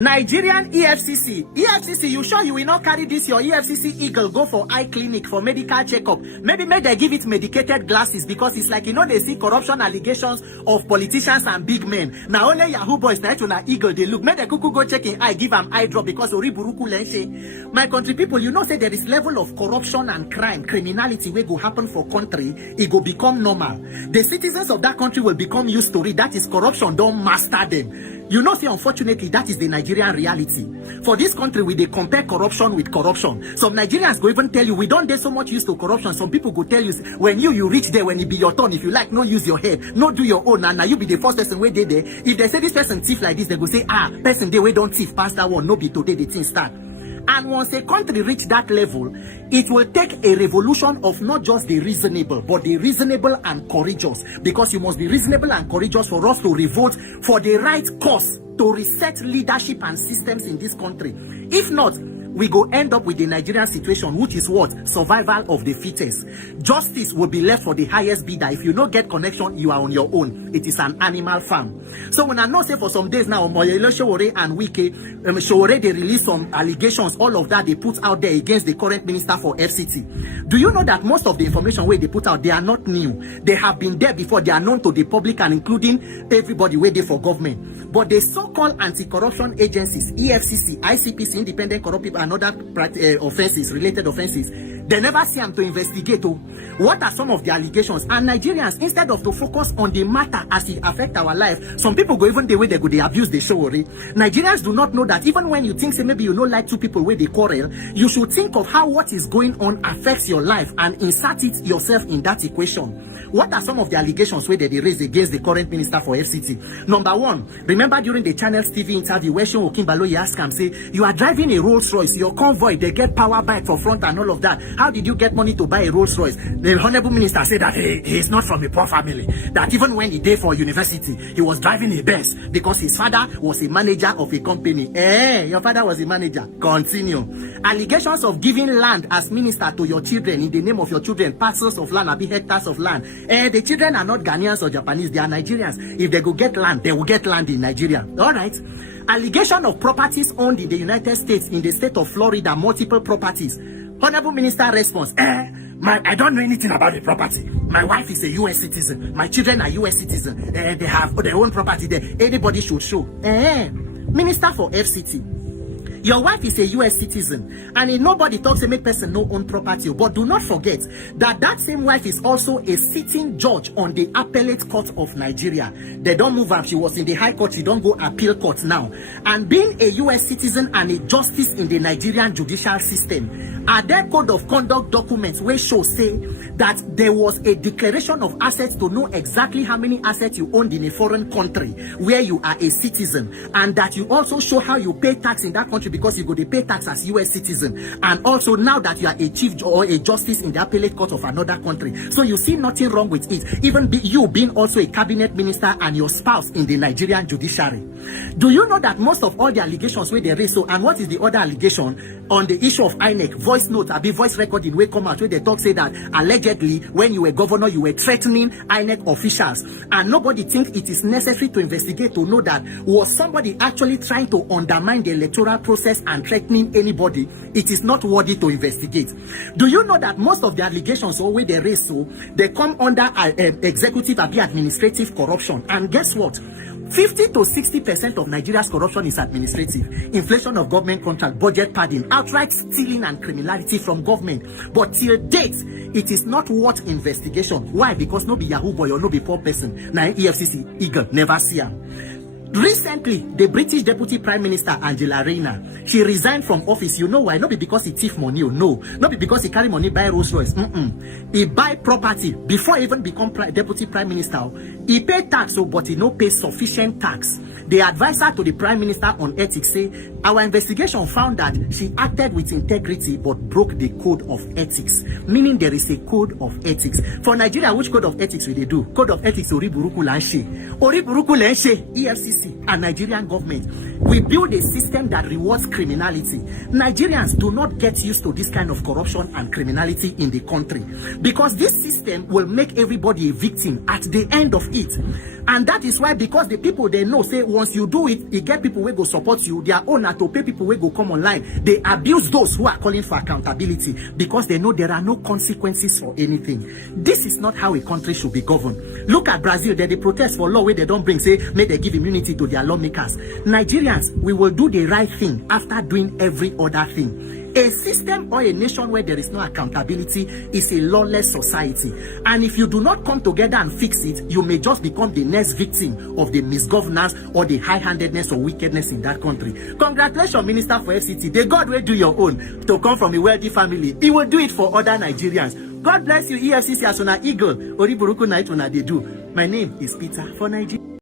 Nigerian EFCC, you sure you will not carry this your EFCC eagle go for eye clinic for medical checkup? Maybe they give it medicated glasses because it's like, they see corruption allegations of politicians and big men. Now only Yahoo boys na eagle they look. Make the cuckoo go check in eye, give them eye drop because oriburuku lenshe. My country people, say there is level of corruption and crime, criminality will go happen for country. It go become normal. The citizens of that country will become used to it. That is corruption don't master them. See, unfortunately, that is the Nigerian reality. For this country, they compare corruption with corruption. Some Nigerians go even tell you, we don't get so much used to corruption. Some people go tell you, when you reach there, when it be your turn, if you like, no use your head, no do your own, and now you be the first person where they there. If they say this person thief like this, they go say, person they way don't thief past that one, no be today the thing start. And once a country reach that level, it will take a revolution of not just the reasonable, but the reasonable and courageous. Because you must be reasonable and courageous for us to revolt for the right cause, to reset leadership and systems in this country. If not, we go end up with the Nigerian situation, which is what? Survival of the fittest. Justice will be left for the highest bidder. If you don't get connection, you are on your own. It is an animal farm. So when I know say for some days now, Moyele Sowore and Wike, Sowore, they release some allegations, all of that they put out there against the current minister for FCT. Do you know that most of the information where they put out, they are not new. They have been there before. They are known to the public and including everybody waiting for government. But the so-called anti-corruption agencies, EFCC, ICPC, Independent Corrupt People, and other offenses, related offenses, they never see them to investigate. What are some of the allegations? And Nigerians, instead of to focus on the matter as it affects our life, some people go even the way they go, they abuse the show. Nigerians do not know that even when you think, say, maybe you don't like two people where they quarrel, you should think of how what is going on affects your life and insert it yourself in that equation. What are some of the allegations where they raised against the current minister for FCT? Number one, remember during the Channels TV interview where Seun Okinbaloye asked him, say, you are driving a Rolls Royce, your convoy, they get power bike for front and all of that. How did you get money to buy a Rolls Royce? The Honorable Minister said that he is not from a poor family. That even when he did for university, he was driving a Benz because his father was a manager of a company. Your father was a manager. Continue. Allegations of giving land as minister to your children in the name of your children, parcels of land, abi hectares of land. The children are not Ghanaians or Japanese, they are Nigerians. If they go get land, they will get land in Nigeria. All right. Allegation of properties owned in the United States, in the state of Florida, multiple properties. Honorable Minister response, I don't know anything about the property. My wife is a U.S. citizen. My children are U.S. citizens. They have their own property there. Anybody should show. Minister for FCT. Your wife is a U.S. citizen, and nobody talks to make person no own property. But do not forget that that same wife is also a sitting judge on the appellate court of Nigeria. They don't move up. She was in the high court. She don't go appeal court now. And being a U.S. citizen and a justice in the Nigerian judicial system, are there code of conduct documents where show say that there was a declaration of assets to know exactly how many assets you owned in a foreign country where you are a citizen, and that you also show how you pay tax in that country because you go to pay tax as U.S. citizen, and also now that you are a chief or a justice in the appellate court of another country. So you see nothing wrong with it. Even you being also a cabinet minister and your spouse in the Nigerian judiciary. Do you know that most of all the allegations where they raise, so, and what is the other allegation on the issue of INEC, voice note, be voice recording where come out where they talk say that allegedly when you were governor, you were threatening INEC officials, and nobody think it is necessary to investigate to know that was somebody actually trying to undermine the electoral process and threatening anybody. It is not worthy to investigate. Do you know that most of the allegations or where they raise, so they come under executive or administrative corruption? And guess what? 50 to 60% of Nigeria's corruption is administrative. Inflation of government contract, budget padding, outright stealing and criminality from government. But till date, it is not worth investigation. Why? Because no be Yahoo boy or no be poor person. Now EFCC, eagle, never see her. Recently, the British Deputy Prime Minister Angela Rayner, she resigned from office. You know why? Not because he thief money, no. Not because he carry money buy Rolls Royce. He buy property before he even become Deputy Prime Minister. He pay tax, but he no pay sufficient tax. The advisor to the Prime Minister on ethics say, our investigation found that she acted with integrity but broke the code of ethics. Meaning there is a code of ethics. For Nigeria, which code of ethics will they do? Code of ethics, Oriburuku Lanshe. Oriburuku Lanshe, EFCC. And Nigerian government, we build a system that rewards criminality. Nigerians do not get used to this kind of corruption and criminality in the country because this system will make everybody a victim at the end of it. And that is why, because the people they know say once you do it, you get people who go support you. Their own are to pay people who go come online. They abuse those who are calling for accountability because they know there are no consequences for anything. This is not how a country should be governed. Look at Brazil. They protest for law where they don't bring, say, may they give immunity to their lawmakers. Nigerians, we will do the right thing after doing every other thing. A system or a nation where there is no accountability is a lawless society. And if you do not come together and fix it, you may just become the next victim of the misgovernance or the high-handedness or wickedness in that country. Congratulations, Minister for FCT. The God will do your own to come from a wealthy family. He will do it for other Nigerians. God bless you, EFCC as una eagle. Oriburuku night una they do. My name is Peter for Nigeria.